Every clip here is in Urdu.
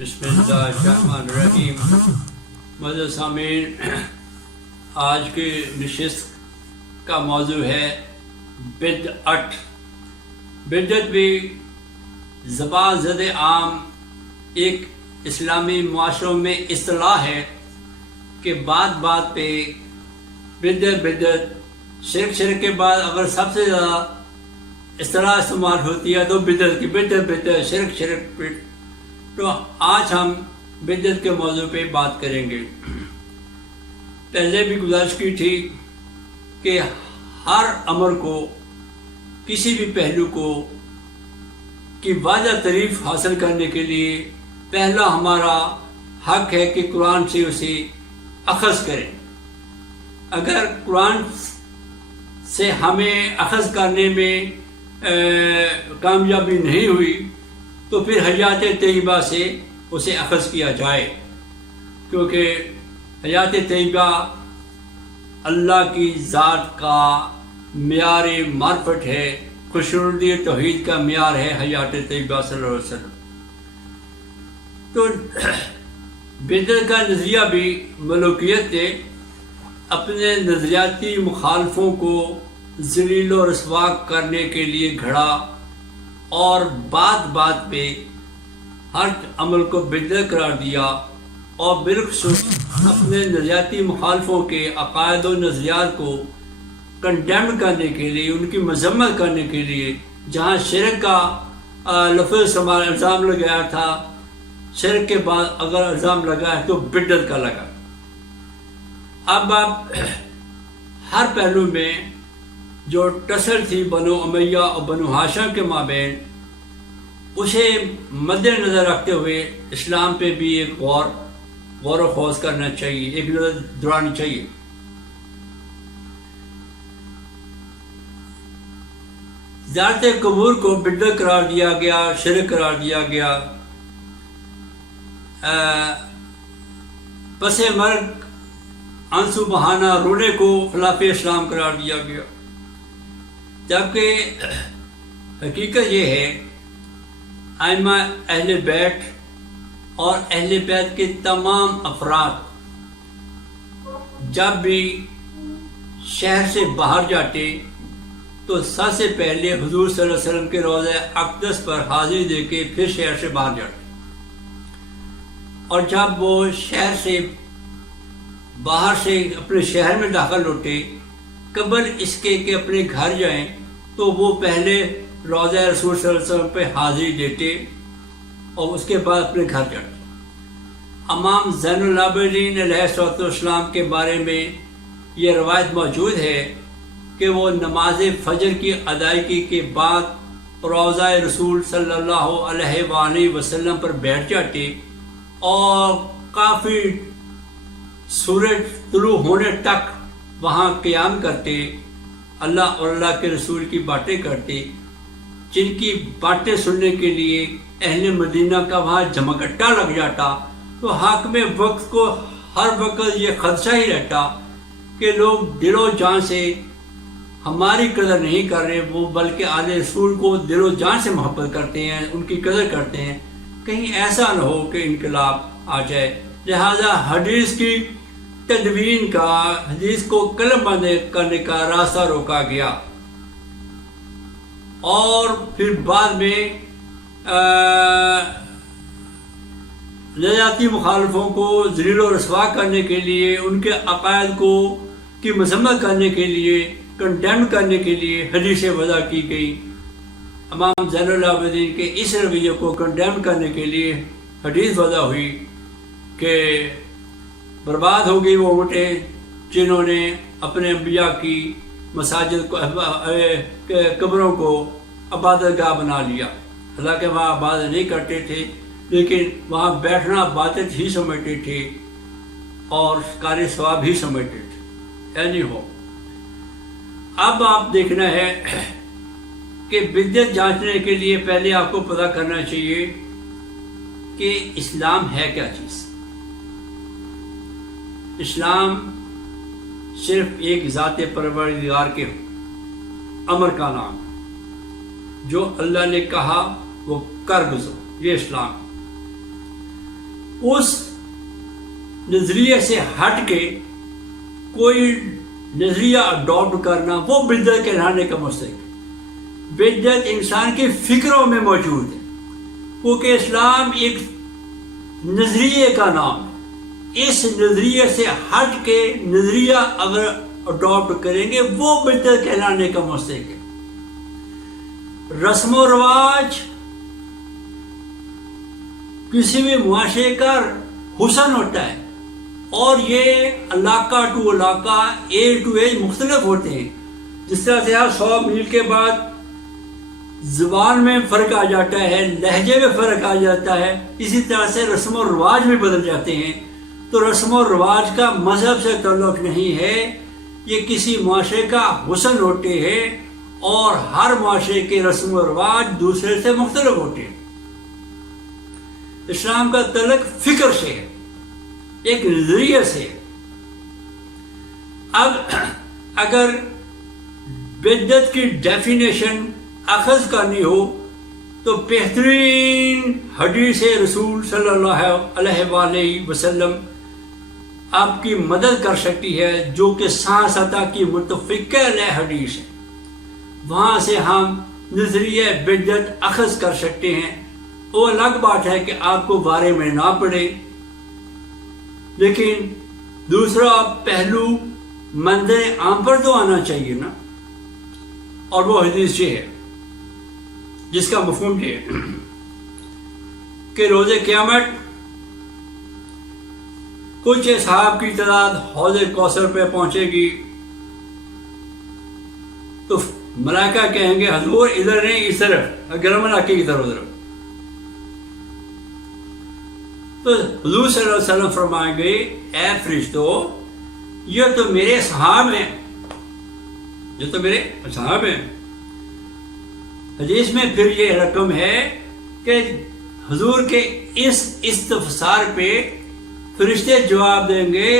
بسم اللہ الرحمن الرحیم۔ معزز سامعین، آج کی نشست کا موضوع ہے بدعت۔ بدعت بھی زبان زد عام ایک اسلامی معاشروں میں اصطلاح ہے کہ بات بات پہ بدعت شرک کے بعد اگر سب سے زیادہ اصطلاح استعمال ہوتی ہے تو بدعت کی بدعت شرک۔ تو آج ہم بدعت کے موضوع پہ بات کریں گے۔ پہلے بھی گزارش کی تھی کہ ہر امر کو، کسی بھی پہلو کو کی واضح تعریف حاصل کرنے کے لیے پہلا ہمارا حق ہے کہ قرآن سے اسے اخذ کریں۔ اگر قرآن سے ہمیں اخذ کرنے میں کامیابی نہیں ہوئی تو پھر حیات طیبہ سے اسے اخذ کیا جائے، کیونکہ حیات طیبہ اللہ کی ذات کا معیار معرفت ہے، خوشنودی توحید کا معیار ہے حیات طیبہ صلی اللہ علیہ وسلم۔ تو بدعت کا نظریہ بھی ملوکیت نے اپنے نظریاتی مخالفوں کو ذلیل و رسوا کرنے کے لیے گھڑا اور بات بات پہ ہر عمل کو بدعت قرار دیا، اور بالخصوص اپنے نظریاتی مخالفوں کے عقائد و نظریات کو کنڈیم کرنے کے لیے، ان کی مذمت کرنے کے لیے جہاں شرک کا لفظ الزام لگایا تھا، شرک کے بعد اگر الزام لگا ہے تو بدعت کا لگا۔ اب آپ ہر پہلو میں جو ٹسل تھی بنو امیہ اور بنو ہاشم کے مابین، اسے مد نظر رکھتے ہوئے اسلام پہ بھی ایک غور و خوض کرنا چاہیے، ایک نظر دوڑانی چاہیے۔ زیارت قبور کو بدعت قرار دیا گیا، شرک قرار دیا گیا، پس مرگ آنسو بہانا، رونے کو خلاف اسلام قرار دیا گیا، جبکہ حقیقت یہ ہے ائمہ اہل بیت اور اہل بیت کے تمام افراد جب بھی شہر سے باہر جاتے تو سب سے پہلے حضور صلی اللہ علیہ وسلم کے روضہ اقدس پر حاضری دے کے پھر شہر سے باہر جاتے، اور جب وہ شہر سے باہر سے اپنے شہر میں داخل ہوتے قبل اس کے کہ اپنے گھر جائیں تو وہ پہلے روضہ رسول صلی اللہ علیہ وسلم پہ حاضری دیتے اور اس کے بعد اپنے گھر جاتے۔ امام زین العابدین علیہ السلام کے بارے میں یہ روایت موجود ہے کہ وہ نماز فجر کی ادائیگی کے بعد روضہ رسول صلی اللہ علیہ وآلہ وسلم پر بیٹھ جاتے اور کافی سورج طلوع ہونے تک وہاں قیام کرتے، اللہ اور اللہ کے رسول کی باتیں کرتے، جن کی باتیں سننے کے لیے اہل مدینہ کا وہاں جمگٹا لگ جاتا۔ تو حاکم وقت کو ہر وقت یہ خدشہ ہی رہتا کہ لوگ دل و جان سے ہماری قدر نہیں کر رہے، وہ بلکہ آل رسول کو دل و جان سے محبت کرتے ہیں، ان کی قدر کرتے ہیں، کہیں ایسا نہ ہو کہ انقلاب آ جائے۔ لہذا حدیث کی تدوین کا، حدیث کو قلم بند کرنے کا راستہ روکا گیا، اور پھر بعد میں نظریاتی مخالفوں کو ذلیل و رسوا کرنے کے لیے، ان کے عقائد کو کی مذمت کرنے کے لیے، کنڈیم کرنے کے لیے حدیثیں وضع کی گئی۔ امام زین العابدین کے اس رویے کو کنڈیم کرنے کے لیے حدیث وضع ہوئی کہ برباد ہو گئی وہ امتیں جنہوں نے اپنے انبیاء کی مساجد کو، قبروں کو عبادت گاہ بنا لیا، حالانکہ وہاں عبادت نہیں کرتے تھے، لیکن وہاں بیٹھنا عبادت ہی سمجھتے تھے اور کار ثواب ہی سمجھتے تھے۔ یعنی ہو اب آپ دیکھنا ہے کہ بدعت جانچنے کے لیے پہلے آپ کو پتہ کرنا چاہیے کہ اسلام ہے کیا چیز۔ اسلام صرف ایک ذات پروردگار کے امر کا نام، جو اللہ نے کہا وہ کر گزرو، یہ اسلام۔ اس نظریے سے ہٹ کے کوئی نظریہ اڈاپٹ کرنا وہ بدعت کہلانے کا مستحق ہے۔ بدعت انسان کی فکروں میں موجود ہے، کیونکہ اسلام ایک نظریے کا نام ہے۔ اس نظریے سے ہٹ کے نظریہ اگر اڈاپٹ کریں گے وہ بدعت کہلانے کا مستحق ہے۔ رسم و رواج کسی بھی معاشرے کا حسن ہوتا ہے، اور یہ علاقہ ٹو علاقہ، ایج ٹو ایج مختلف ہوتے ہیں۔ جس طرح سے 100 میل کے بعد زبان میں فرق آ جاتا ہے، لہجے میں فرق آ جاتا ہے، اسی طرح سے رسم و رواج بھی بدل جاتے ہیں۔ تو رسم و رواج کا مذہب سے تعلق نہیں ہے، یہ کسی معاشرے کا حسن ہوتے ہیں، اور ہر معاشرے کے رسم و رواج دوسرے سے مختلف ہوتے ہیں۔ اسلام کا تعلق فکر سے ہے، ایک نظریے سے۔ اب اگر بدعت کی ڈیفینیشن اخذ کرنی ہو تو بہترین حدیث رسول صلی اللہ علیہ وآلہ وسلم آپ کی مدد کر سکتی ہے، جو کہ صحاح کی متفق علیہ حدیث ہے۔ وہاں سے ہم نظریہ بدعت اخذ کر سکتے ہیں۔ وہ الگ بات ہے کہ آپ کو بارے میں نہ پڑے، لیکن دوسرا پہلو منظر عام پر تو آنا چاہیے نا، اور وہ حدیث یہ ہے جس کا مفہوم یہ ہے کہ روز قیامت کچھ اصحاب کی تعداد حوض کوثر پہ پہنچے گی تو ملائکہ کہیں گے حضور ادھر نہیں اس طرف، گرم علاقے کی طرف ادھر۔ تو حضور صلی اللہ علیہ وسلم فرمائیں گے اے فرشتو، یہ تو میرے صحاب ہیں، یہ تو میرے صحاب ہیں۔ حدیث میں پھر یہ رقم ہے کہ حضور کے اس استفسار پہ فرشتے جواب دیں گے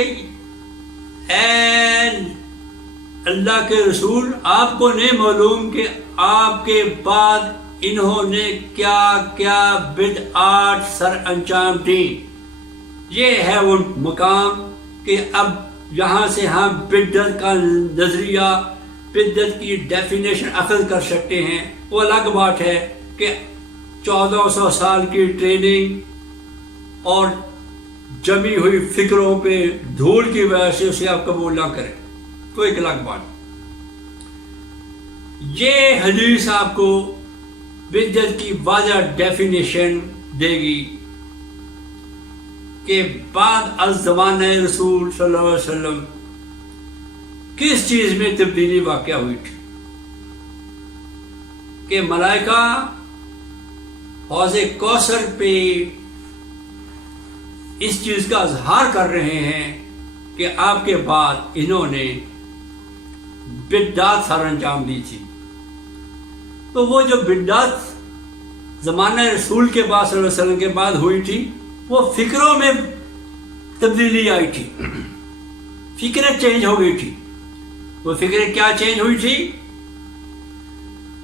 اے اللہ کے رسول، آپ کو نہیں معلوم کہ آپ کے بعد انہوں نے کیا کیا بدعات سر انجام دی۔ یہ ہے وہ مقام کہ اب یہاں سے ہم بدعت کا نظریہ، بدعت کی ڈیفینیشن اخذ کر سکتے ہیں۔ وہ الگ بات ہے کہ 1400 سال کی ٹریننگ اور جمی ہوئی فکروں پہ دھول کی وجہ سے اسے آپ قبول نہ کریں، تو ایک الگ بات۔ یہ حدیث آپ کو بدعت کی واضح ڈیفینیشن دے گی کہ بعد از زمانہ رسول صلی اللہ علیہ وسلم کس چیز میں تبدیلی واقع ہوئی تھی، کہ ملائکہ حوض کوثر پہ اس چیز کا اظہار کر رہے ہیں کہ آپ کے بعد انہوں نے بدعات سر انجام دی تھی۔ تو وہ جو بدعات زمانہ رسول کے بعد صلی اللہ علیہ وسلم کے بعد ہوئی تھی، وہ فکروں میں تبدیلی آئی تھی، فکریں چینج ہو گئی تھی۔ وہ فکریں کیا چینج ہوئی تھی؟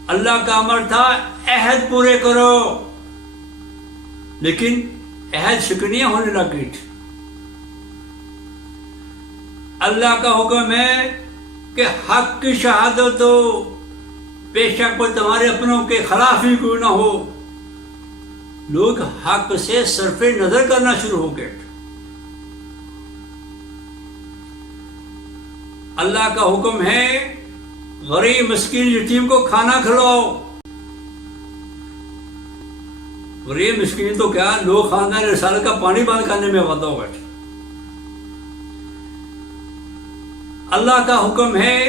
اللہ کا امر تھا عہد پورے کرو، لیکن عہد شکنیاں ہونے لگ گئی تھی۔ اللہ کا حکم ہے کہ حق کی شہادت ہو، بے شک وہ تمہارے اپنوں کے خلاف ہی کوئی نہ ہو۔ لوگ حق سے صرف نظر کرنا شروع ہو گئے۔ اللہ کا حکم ہے غریب مسکین یتیم کو کھانا کھلاؤ۔ غریب مسکین تو کیا، لوگ خاندان رسالت کا پانی بند کرنے میں وعدہ ہو بیٹھے۔ اللہ کا حکم ہے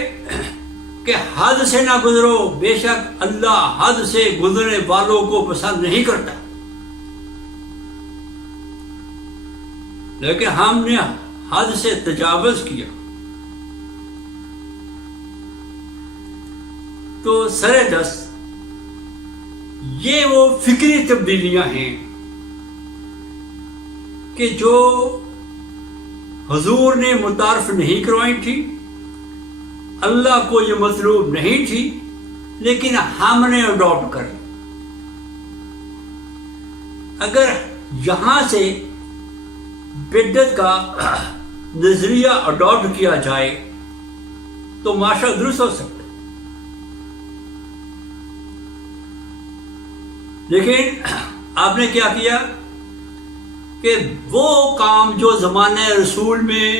کہ حد سے نہ گزرو، بے شک اللہ حد سے گزرنے والوں کو پسند نہیں کرتا۔ لیکن ہم نے حد سے تجاوز کیا۔ تو سر دست یہ وہ فکری تبدیلیاں ہیں کہ جو حضور نے متعارف نہیں کروائی تھی، اللہ کو یہ مطلوب نہیں تھی، لیکن ہم نے اڈاپٹ کر لی۔ اگر یہاں سے بدعت کا نظریہ اڈاپٹ کیا جائے تو معاشرہ درست ہو سکتا ہے. لیکن آپ نے کیا کیا کہ وہ کام جو زمانہ رسول میں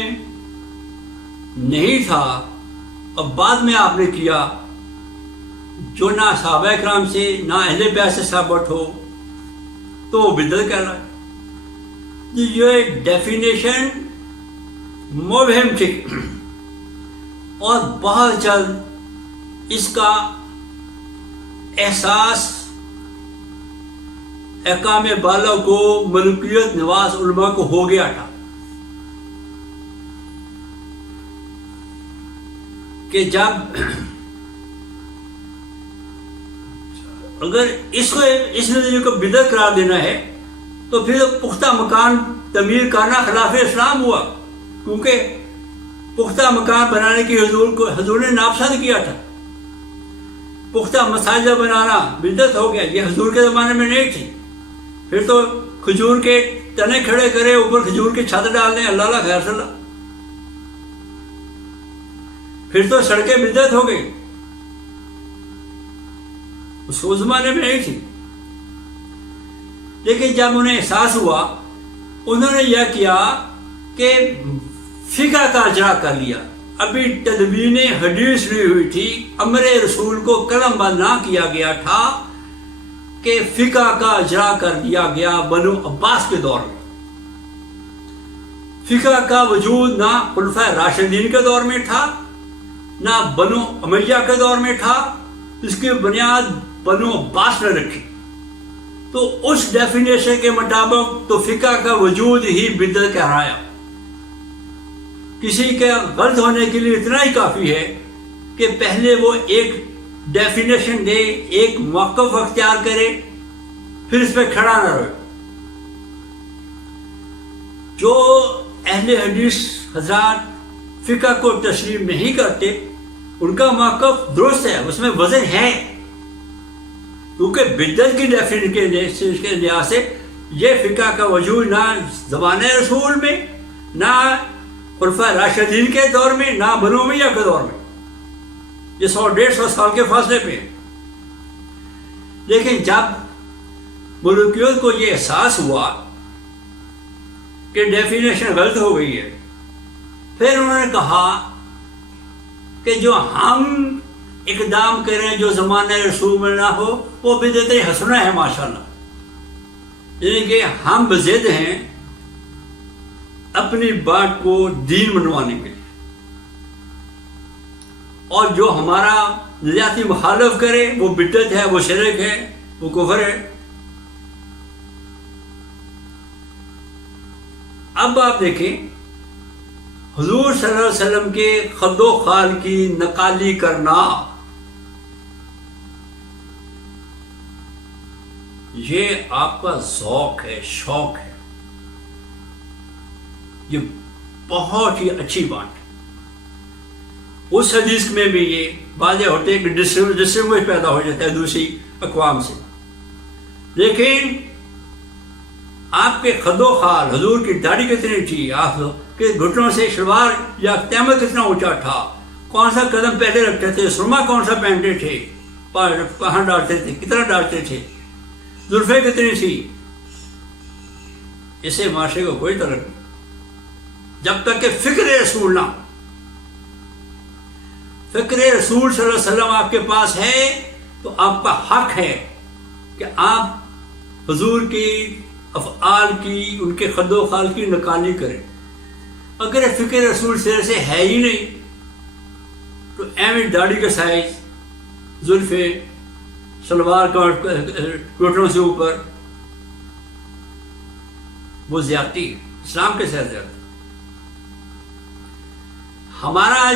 نہیں تھا اب بعد میں آپ نے کیا، جو نہ صحابہ کرام سے نہ اہل بیت سے ثابت ہو، تو وہ بدعت کہہ رہا ہے. یہ ڈیفینیشن مبہم تھی اور بہت جلد اس کا احساس احکام بالا کو، ملکیت نواز علماء کو ہو گیا تھا کہ جب اگر اس نظریے کو بدعت قرار دینا ہے تو پھر پختہ مکان تعمیر کرنا خلاف اسلام ہوا، کیونکہ پختہ مکان بنانے کی حضور نے ناپسند کیا تھا. پختہ مساجد بنانا بدعت ہو گیا، یہ حضور کے زمانے میں نہیں تھی. پھر تو کھجور کے تنے کھڑے کرے، اوپر کھجور کی چھت ڈال دیں، اللہ اللہ خیر صلی اللہ. پھر تو سڑکیں بدعت ہو گئی، اس زمانے میں نہیں تھی. لیکن جب انہیں احساس ہوا، انہوں نے یہ کیا کہ فقہ کا اجرا کر لیا. ابھی تدوین حدیث نہیں ہوئی تھی، امر رسول کو قلم بند نہ کیا گیا تھا کہ فقہ کا اجرا کر دیا گیا بنو عباس کے دور میں. فقہ کا وجود نہ خلفائے راشدین کے دور میں تھا، نہ بنو امیہ کے دور میں تھا. اس کی بنیاد بنو عباس نے رکھی. تو اس ڈیفینیشن کے مطابق تو فقہ کا وجود ہی بدعت کہلایا. کسی کے غلط ہونے کے لیے اتنا ہی کافی ہے کہ پہلے وہ ایک ڈیفینیشن دے، ایک موقف اختیار کرے، پھر اس پہ کھڑا نہ رہے. جو اہل حدیث حضرات فقہ کو تسلیم نہیں کرتے، ان کا موقف درست ہے، اس میں وزن ہے، کیونکہ بدعت کی ڈیفینیشن کے لحاظ سے یہ فقہ کا وجود نہ زمانہ رسول میں، نہ خلفائے راشدین کے دور میں، نہ بنو امیہ کے دور میں. یہ 100-150 سال کے فاصلے پہ. لیکن جب ملوکیت کو یہ احساس ہوا کہ ڈیفینیشن غلط ہو گئی ہے، پھر انہوں نے کہا کہ جو ہم اقدام کریں جو زمانہ رسول میں نہ ہو وہ بدعت حسنہ ہے ماشاءاللہ. یعنی کہ ہم بضد ہیں اپنی بات کو دین منوانے کے لیے، اور جو ہمارا نظریاتی مخالف کرے وہ بدعت ہے، وہ شرک ہے، وہ کفر ہے. اب آپ دیکھیں، حضور صلی اللہ علیہ وسلم کے خد و خال کی نقالی کرنا، یہ آپ کا ذوق ہے، شوق ہے، یہ بہت ہی اچھی بات ہے. اس حدیث میں بھی یہ واضح ہوتے ہیں کہ ڈسٹنگوش پیدا ہو جاتا ہے دوسری اقوام سے. لیکن آپ کے خد و خال، حضور کی داڑھی کتنی تھی، آپ کے گھٹنوں سے شلوار یا تیمم کتنا اونچا تھا، کون سا قدم پہلے رکھتے تھے، سرما کون سا پہنتے تھے، کہاں ڈالتے تھے، کتنا ڈالتے تھے، زلفیں کتنی تھی، اسے معاشرے کو کوئی طرف نہیں جب تک کہ فکر رسول نہ. فکر رسول صلی اللہ علیہ وسلم آپ کے پاس ہے تو آپ کا حق ہے کہ آپ حضور کی افعال کی، ان کے خد و خال کی نقالی کریں. اگر فکر رسول سے ہے ہی نہیں تو ایویں داڑھی کا سائز، زلفیں، شلوار کا گھٹنوں سے اوپر، وہ زیادتی ہے، اسلام کے ساتھ زیادتی. ہمارا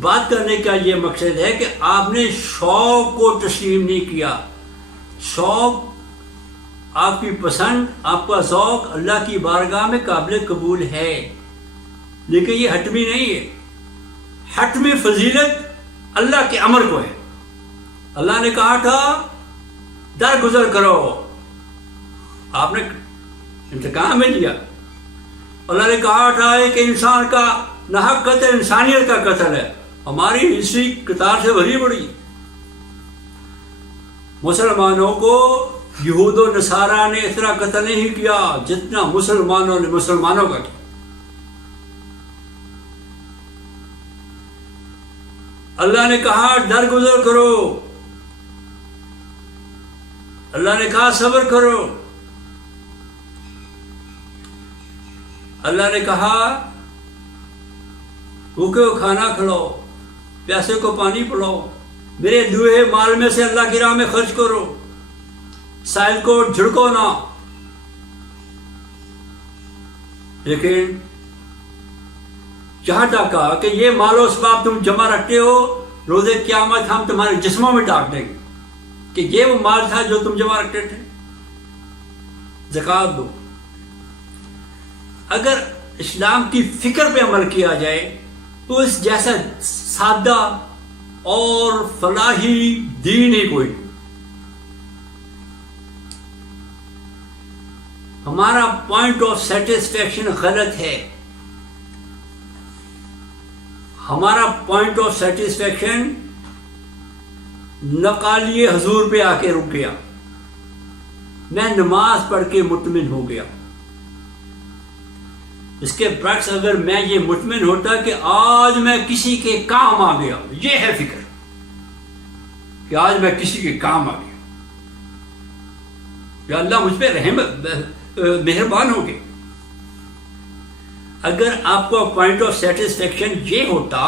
بات کرنے کا یہ مقصد ہے کہ آپ نے شوق کو تسلیم نہیں کیا. شوق، آپ کی پسند، آپ کا ذوق اللہ کی بارگاہ میں قابل قبول ہے، لیکن یہ حتمی نہیں ہے. حتمی فضیلت اللہ کے امر کو ہے. اللہ نے کہا تھا درگزر کرو، آپ نے انتقام میں لیا. اللہ نے کہا تھا کہ انسان کا ناحق قتل انسانیت کا قتل ہے. ہماری ہسٹری قطار سے بھری پڑی. مسلمانوں کو یہود و نصارہ نے اتنا قتل نہیں کیا جتنا مسلمانوں نے مسلمانوں کا کیا. اللہ نے کہا درگزر کرو. اللہ نے کہا صبر کرو. اللہ نے کہا بھوکے کو کھانا کھلاؤ, پیاسے کو پانی پلاؤ, میرے دیے مال میں سے اللہ کی راہ میں خرچ کرو, سائل کو جھڑکو نہ. لیکن جہاں تک کہا کہ یہ مال و اسباب تم جمع رکھتے ہو, روز قیامت ہم تمہارے جسموں میں ڈال دیں گے کہ یہ وہ مال تھا جو تم جمع رکھتے تھے. زکوٰۃ دو. اگر اسلام کی فکر پہ عمل کیا جائے تو اس جیسا سادہ اور فلاحی دین ہی کوئی. ہمارا پوائنٹ آف سیٹسفیکشن غلط ہے. ہمارا پوائنٹ آف سیٹسفیکشن نقالی حضور پہ آ کے رک گیا. میں نماز پڑھ کے مطمئن ہو گیا. اس کے برعکس اگر میں یہ مطمئن ہوتا کہ آج میں کسی کے کام آ گیا, یہ ہے فکر کہ آج میں کسی کے کام آ گیا, یا اللہ مجھ پہ رحم مہربان ہو گئے. اگر آپ کو پوائنٹ آف سیٹسفیکشن یہ ہوتا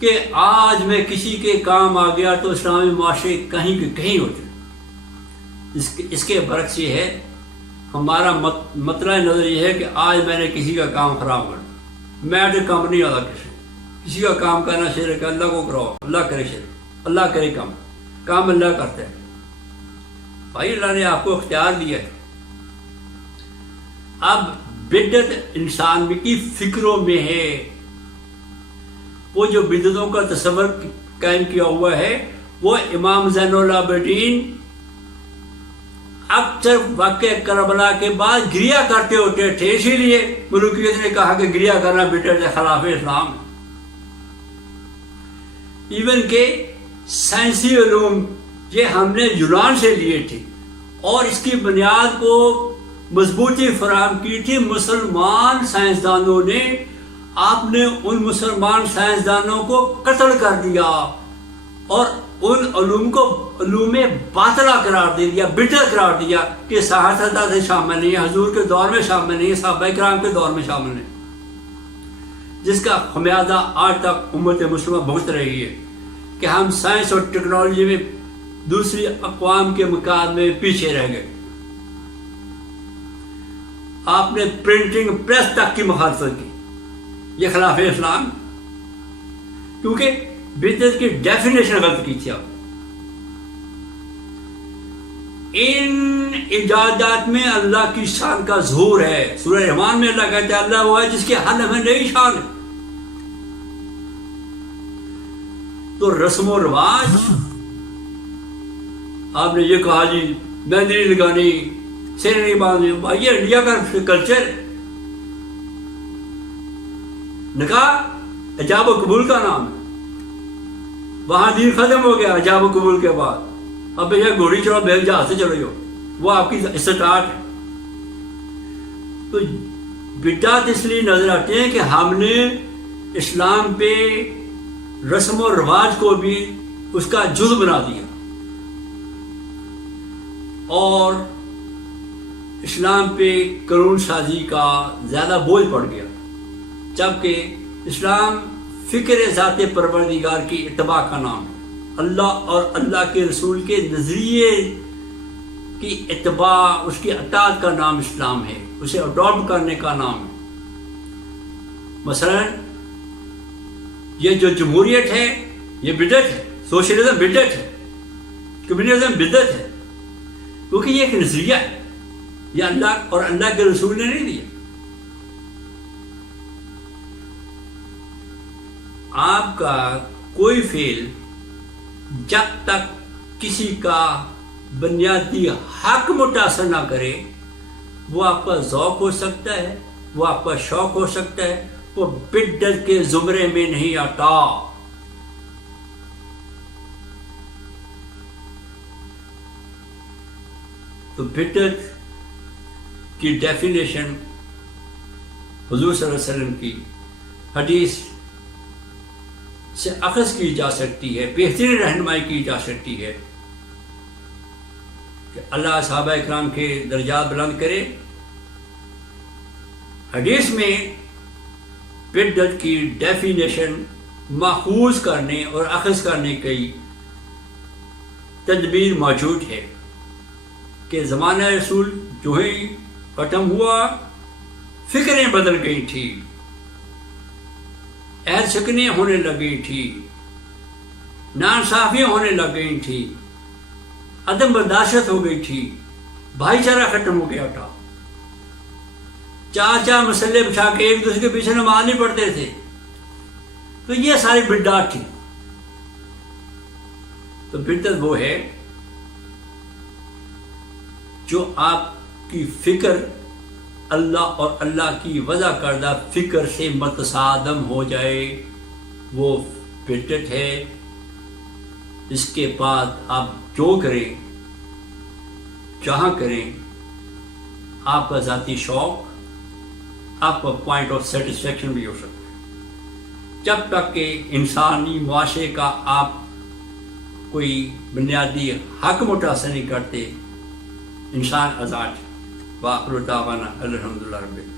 کہ آج میں کسی کے کام آ گیا تو اسلامی معاشرے کہیں کے کہیں ہو جائے. اس کے برعکس یہ ہے, ہمارا مطلع نظر یہ ہے کہ آج میں نے کسی کا کام خراب کر دیا. میں تو کام نہیں آتا کسی کا کام کرنا شرک ہے. اللہ کو کراؤ, اللہ کرے شرک, اللہ کرے کام اللہ کرتا ہے. بھائی اللہ نے آپ کو اختیار دیا ہے. اب بدعت انسان کی فکروں میں ہے. وہ جو بدعتوں کا تصور قائم کیا ہوا ہے وہ امام زین العابدین اکثر واقع کربلا کے بعد گریا کرتے ہوتے تھے. اسی لیے ملوکیت نے کہا کہ گریا کرنا بدعت ہے, خلاف اسلام. ایون کہ سائنسی علوم یہ ہم نے یونان سے لیے تھے اور اس کی بنیاد کو مضبوطی فراہم کی تھی مسلمان سائنسدانوں نے. آپ نے ان مسلمان سائنسدانوں کو قتل کر دیا اور ان علوم کو علوم باطلہ قرار دے دیا, بدعت قرار دیا کہ صحابہ سے شامل نہیں ہے, حضور کے دور میں شامل نہیں ہے, صحابہ کرام کے دور میں شامل نہیں, جس کا خمیازہ آج تک امت مسلمہ بھگت رہی ہے کہ ہم سائنس اور ٹیکنالوجی میں دوسری اقوام کے مقابلے میں پیچھے رہ گئے. آپ نے پرنٹنگ پریس تک کی مخالفت کی, یہ خلاف اسلام, کیونکہ بدعت کی ڈیفینیشن غلط کی تھی. آپ ان ایجادات میں اللہ کی شان کا ظہور ہے. سورہ رحمان میں اللہ کہتا ہے اللہ وہ ہے جس کے حل میں نئی شان ہے. تو رسم و رواج, آپ نے یہ کہا جی مہندی نہیں لگانی, سر نہیں باندھنی, یہ انڈیا کا کلچر. نکاح ایجاب و قبول کا نام ہے, وہاں دین ختم ہو گیا ایجاب و قبول کے بعد. اب یہ گھوڑی چڑھو بیل جہاز سے چلو, وہ آپ کی اسٹارٹ ہے. تو بدعت اس لیے نظر آتے ہیں کہ ہم نے اسلام پہ رسم و رواج کو بھی اس کا جزء بنا دیا اور اسلام پہ قانون سازی کا زیادہ بوجھ پڑ گیا, جبکہ اسلام فکر ذات پروردگار کی اتباع کا نام ہے. اللہ اور اللہ کے رسول کے نظریے کی اتباع, اس کی اطاعت کا نام اسلام ہے, اسے اڈاپٹ کرنے کا نام ہے. مثلا یہ جو جمہوریت ہے یہ بدعت ہے, سوشلزم بدعت ہے, کمیونزم بدعت ہے, کیونکہ یہ ایک نظریہ ہے, یہ اللہ اور اللہ کے رسول نے نہیں دیا. آپ کا کوئی فعل جب تک کسی کا بنیادی حق متاثر نہ کرے وہ آپ کا ذوق ہو سکتا ہے, وہ آپ کا شوق ہو سکتا ہے، وہ بدعت کے زمرے میں نہیں آتا۔ تو بدعت کی ڈیفینیشن حضور صلی اللہ علیہ وسلم کی حدیث سے اخذ کی جا سکتی ہے، بہترین رہنمائی کی جا سکتی ہے کہ اللہ صحابہ اکرام کے درجات بلند کرے۔ حدیث میں بدعت کی ڈیفینیشن ماخوذ کرنے اور اخذ کرنے کی تدبیر موجود ہے کہ زمانہ رسول جو ہی ختم ہوا، فکریں بدل گئی تھی، عہد شکنیاں ہونے لگ گئی تھی، ناانصافیاں ہونے لگ گئی تھی، عدم برداشت ہو گئی تھی، بھائی چارہ ختم ہو گیا تھا، چار چار مسلے بچھا کے ایک دوسرے کے پیچھے نماز نہیں پڑھتے تھے۔ تو یہ ساری بدعت تھی۔ تو بدعت وہ ہے جو آپ کی فکر اللہ اور اللہ کی وضع کردہ فکر سے متصادم ہو جائے، وہ بدعت ہے۔ اس کے بعد آپ جو کریں، جہاں کریں، آپ کا ذاتی شوق، آپ کا پوائنٹ آف سیٹسفیکشن بھی ہو سکتا ہے۔ جب تک کہ انسانی معاشرے کا آپ کوئی بنیادی حق متاثر نہیں کرتے، انسان آزاد۔ وآخر دعوانا الحمدللہ رب العالمین۔